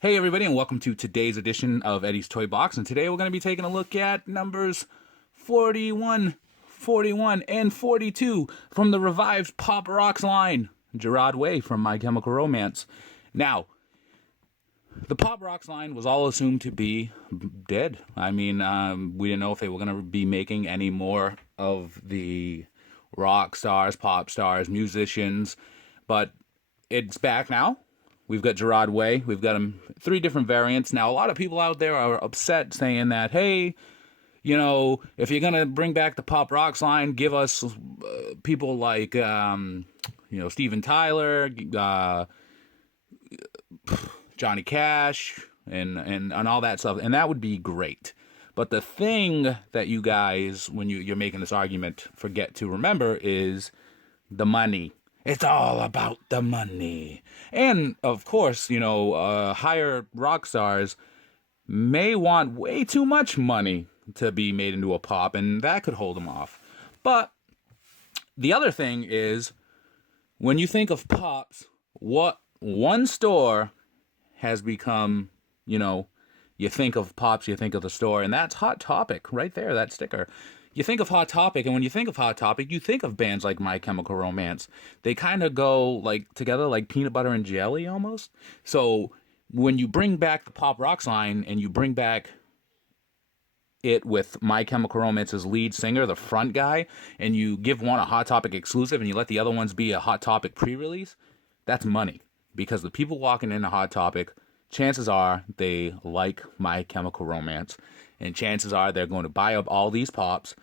Hey everybody, and welcome to today's edition of Eddie's Toy Box. And today we're going to be taking a look at numbers 41, 41, and 42 from the revived Pop Rocks line. Gerard Way from My Chemical Romance. Now, the Pop Rocks line was all assumed to be dead. I mean, we didn't know if they were going to be making any more of the rock stars, pop stars, musicians, but it's back now. We've got Gerard Way. We've got him 3 different variants. Now, a lot of people out there are upset saying that, hey, you know, if you're going to bring back the Pop Rocks line, give us people like, Steven Tyler, Johnny Cash, and all that stuff. And that would be great. But the thing that you guys, when you're making this argument, forget to remember is the money. It's all about the money. And, of course, higher rock stars may want way too much money to be made into a pop, and that could hold them off. But the other thing is, when you think of pops, what one store has become, you think of pops, you think of the store, and that's Hot Topic right there, that sticker. You think of Hot Topic, and when you think of Hot Topic, you think of bands like My Chemical Romance. They kind of go like together like peanut butter and jelly almost. So when you bring back the Pop Rocks line and you bring back it with My Chemical Romance's lead singer, the front guy, and you give one a Hot Topic exclusive and you let the other ones be a Hot Topic pre-release, that's money. Because the people walking into Hot Topic, chances are they like My Chemical Romance. And chances are they're going to buy up all these pops.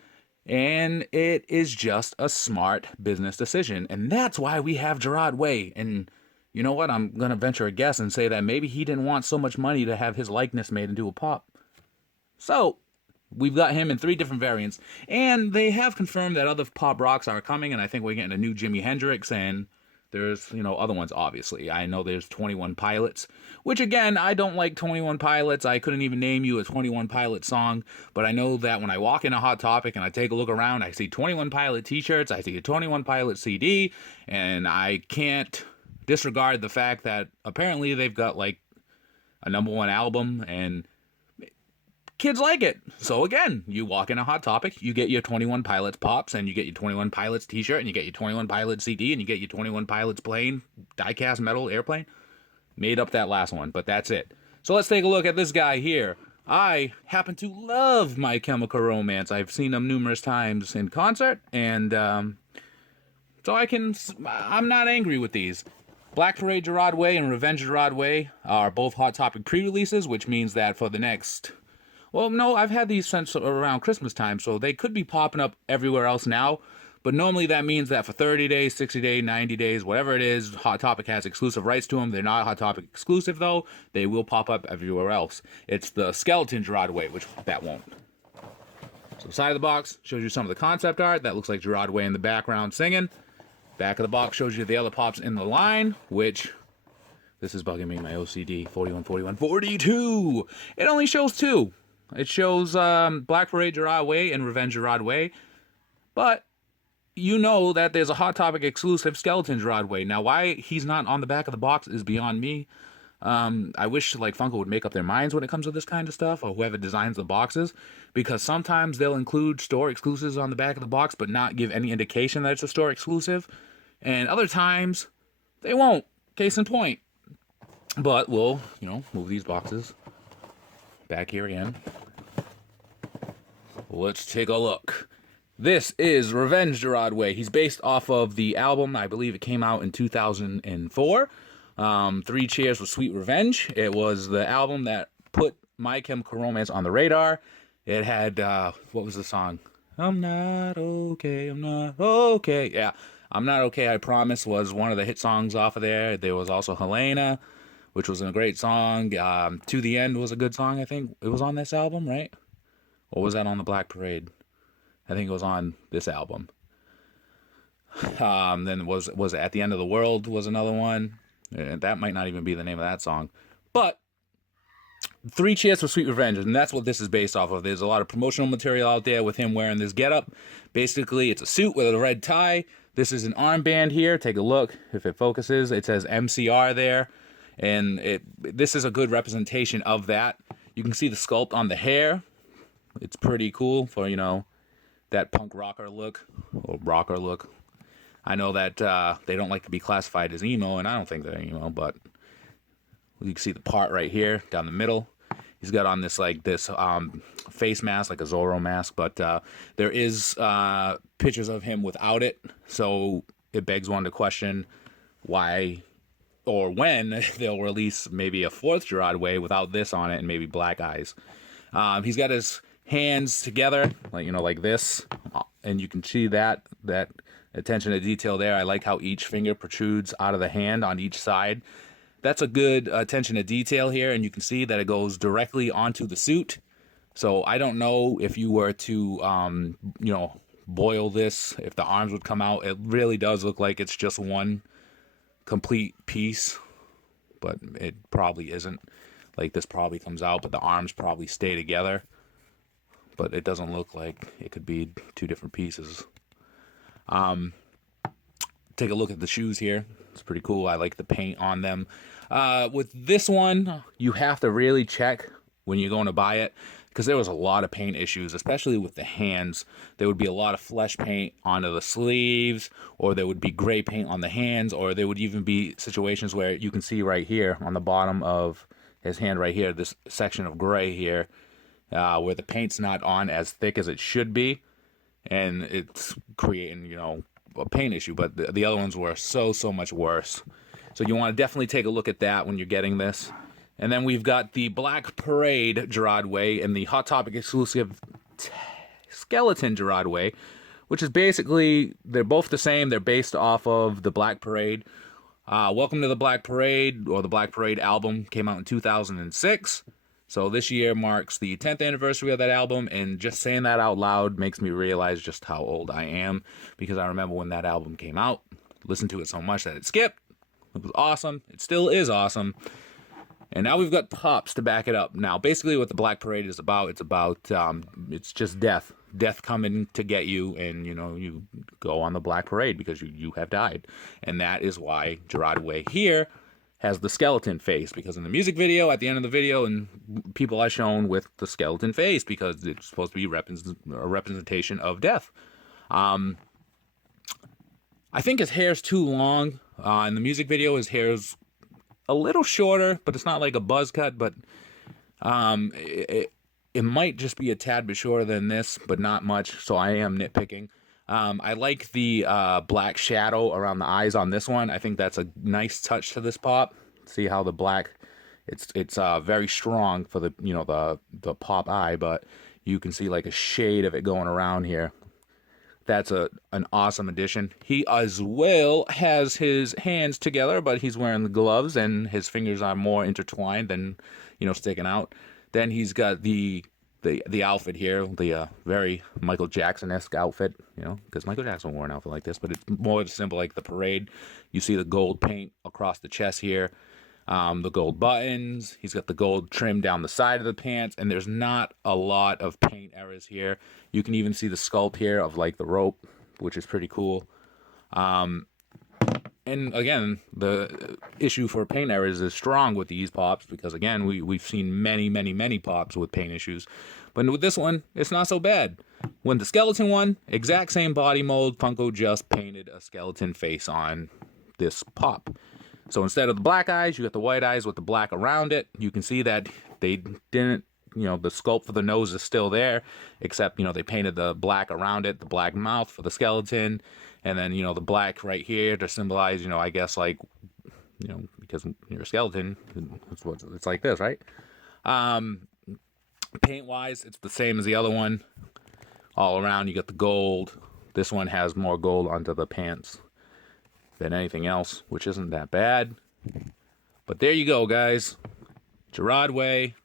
And it is just a smart business decision. And that's why we have Gerard Way. And you know what? I'm going to venture a guess and say that maybe he didn't want so much money to have his likeness made into a pop. So we've got him in 3 different variants. And they have confirmed that other pop rocks are coming. And I think we're getting a new Jimi Hendrix, and there's, other ones, obviously. I know there's 21 Pilots, which, again, I don't like 21 Pilots. I couldn't even name you a 21 Pilot song, but I know that when I walk in a Hot Topic and I take a look around, I see 21 Pilot t-shirts, I see a 21 Pilot CD, and I can't disregard the fact that apparently they've got, like, a #1 album, and kids like it. So again, you walk in a Hot Topic, you get your 21 Pilots pops, and you get your 21 Pilots t-shirt, and you get your 21 Pilots CD, and you get your 21 Pilots plane, die-cast metal airplane. Made up that last one, but that's it. So let's take a look at this guy here. I happen to love My Chemical Romance. I've seen them numerous times in concert, and so I'm not angry with these. Black Parade Gerard Way and Revenge Gerard Way are both Hot Topic pre-releases, which means that for the next... Well, no, I've had these since around Christmas time, so they could be popping up everywhere else now. But normally that means that for 30 days, 60 days, 90 days, whatever it is, Hot Topic has exclusive rights to them. They're not Hot Topic exclusive, though. They will pop up everywhere else. It's the Skeleton Gerard Way, which that won't. So the side of the box shows you some of the concept art. That looks like Gerard Way in the background singing. Back of the box shows you the other pops in the line, which... This is bugging me, my OCD. 41, 41, 42! It only shows 2. It shows Black Parade Gerard Way and Revenge Gerard Way. But you know that there's a Hot Topic exclusive Skeleton Gerard Way. Now, why he's not on the back of the box is beyond me. I wish Funko would make up their minds when it comes to this kind of stuff, or whoever designs the boxes, because sometimes they'll include store exclusives on the back of the box but not give any indication that it's a store exclusive, and other times they won't. Case in point. But we'll, move these boxes back here again. Let's take a look. This is Revenge Gerard Way. He's based off of the album, I believe it came out in 2004. 3 Cheers for Sweet Revenge. It was the album that put My Chemical Romance on the radar. It had, what was the song? I'm not okay, I'm not okay. Yeah, I'm Not Okay, I Promise was one of the hit songs off of there. There was also Hellena, which was a great song. To the End was a good song, I think. It was on this album, right? Or was that on the Black Parade? I think it was on this album. Then was At the End of the World was another one. That might not even be the name of that song. But 3 Cheers for Sweet Revenge, and that's what this is based off of. There's a lot of promotional material out there with him wearing this getup. Basically, it's a suit with a red tie. This is an armband here. Take a look if it focuses. It says MCR there. And this is a good representation of that. You can see the sculpt on the hair. It's pretty cool for, you know, that punk rocker look, or rocker look. I know that they don't like to be classified as emo, and I don't think they're emo, but you can see the part right here down the middle. He's got on this face mask, like a Zorro mask, but there is pictures of him without it, so it begs one to question why or when they'll release maybe a fourth Gerard Way without this on it and maybe black eyes. He's got his hands together, like, you know, like this, and you can see that attention to detail there. I like how each finger protrudes out of the hand on each side. That's a good attention to detail here, and you can see that it goes directly onto the suit. So I don't know if you were to, you know, boil this, if the arms would come out. It really does look like it's just one complete piece, but it probably isn't. Like, this probably comes out, but the arms probably stay together. But it doesn't look like it could be two different pieces. Take a look at the shoes here. It's pretty cool. I like the paint on them. With this one, you have to really check when you're going to buy it, because there was a lot of paint issues, especially with the hands. There would be a lot of flesh paint onto the sleeves, or there would be gray paint on the hands, or there would even be situations where you can see right here on the bottom of his hand right here, this section of gray here, where the paint's not on as thick as it should be, and it's creating, you know, a paint issue. But the other ones were so much worse. So you want to definitely take a look at that when you're getting this. And then we've got the Black Parade Gerard Way and the Hot Topic exclusive Skeleton Gerard Way, which is basically, they're both the same. They're based off of the Black Parade. Welcome to the Black Parade, or the Black Parade album, came out in 2006. So this year marks the 10th anniversary of that album, and just saying that out loud makes me realize just how old I am, because I remember when that album came out, listened to it so much that it skipped. It was awesome. It still is awesome. And now we've got Pops to back it up. Now, basically what the Black Parade is about, it's just death. Death coming to get you, and, you know, you go on the Black Parade because you have died. And that is why Gerard Way here has the skeleton face, because in the music video, at the end of the video, and people are shown with the skeleton face because it's supposed to be a representation of death. I think his hair's too long. In the music video, his hair's a little shorter, but it's not like a buzz cut, but it might just be a tad bit shorter than this, but not much, so I am nitpicking. I like the black shadow around the eyes on this one. I think that's a nice touch to this pop. See how the black, it's very strong for the, you know, the pop eye, but you can see like a shade of it going around here. That's an awesome addition. He as well has his hands together, but he's wearing the gloves, and his fingers are more intertwined than, you know, sticking out. Then he's got the outfit here, the very Michael Jackson-esque outfit, you know, because Michael Jackson wore an outfit like this, but it's more simple like the parade. You see the gold paint across the chest here, the gold buttons. He's got the gold trim down the side of the pants, and there's not a lot of paint errors here. You can even see the sculpt here of like the rope, which is pretty cool. And again, the issue for paint errors is strong with these pops, because again, we've seen many pops with paint issues. But with this one, it's not so bad. When the skeleton one, exact same body mold, Funko just painted a skeleton face on this pop. So instead of the black eyes, you got the white eyes with the black around it. You can see that they didn't, you know, the sculpt for the nose is still there, except, you know, they painted the black around it, the black mouth for the skeleton, and then, you know, the black right here to symbolize, you know, I guess, like, you know, because you're a skeleton, it's like this, right? Paint-wise, it's the same as the other one. All around, you got the gold. This one has more gold onto the pants than anything else, which isn't that bad. But there you go, guys. Gerard Way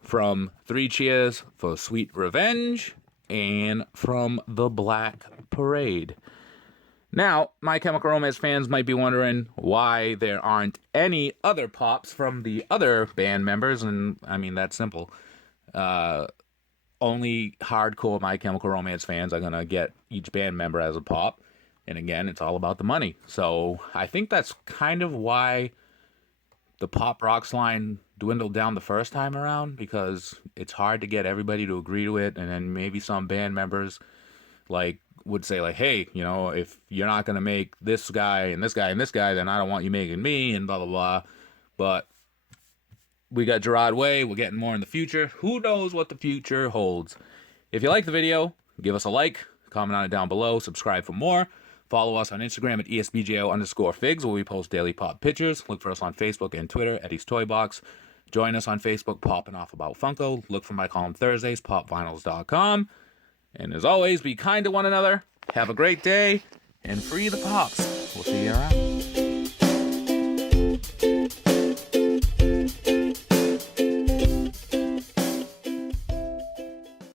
from 3 Cheers for Sweet Revenge and from the Black Parade. Now, My Chemical Romance fans might be wondering why there aren't any other pops from the other band members, and I mean, that's simple. Only hardcore My Chemical Romance fans are going to get each band member as a pop. And again, it's all about the money. So I think that's kind of why the Pop Rocks line dwindled down the first time around because it's hard to get everybody to agree to it, and then maybe some band members like would say like, hey, you know, if you're not gonna make this guy and this guy and this guy, then I don't want you making me, and blah blah blah. But we got Gerard Way. We're getting more in the future. Who knows what the future holds? If you like the video, give us a like, comment on it down below, subscribe for more. Follow us on Instagram at ESBJO_figs, where we post daily pop pictures. Look for us on Facebook and Twitter, EddiesToyBox. Join us on Facebook, Popping Off About Funko. Look for my column Thursdays, popvinyls.com. And as always, be kind to one another. Have a great day, and free the pops. We'll see you around.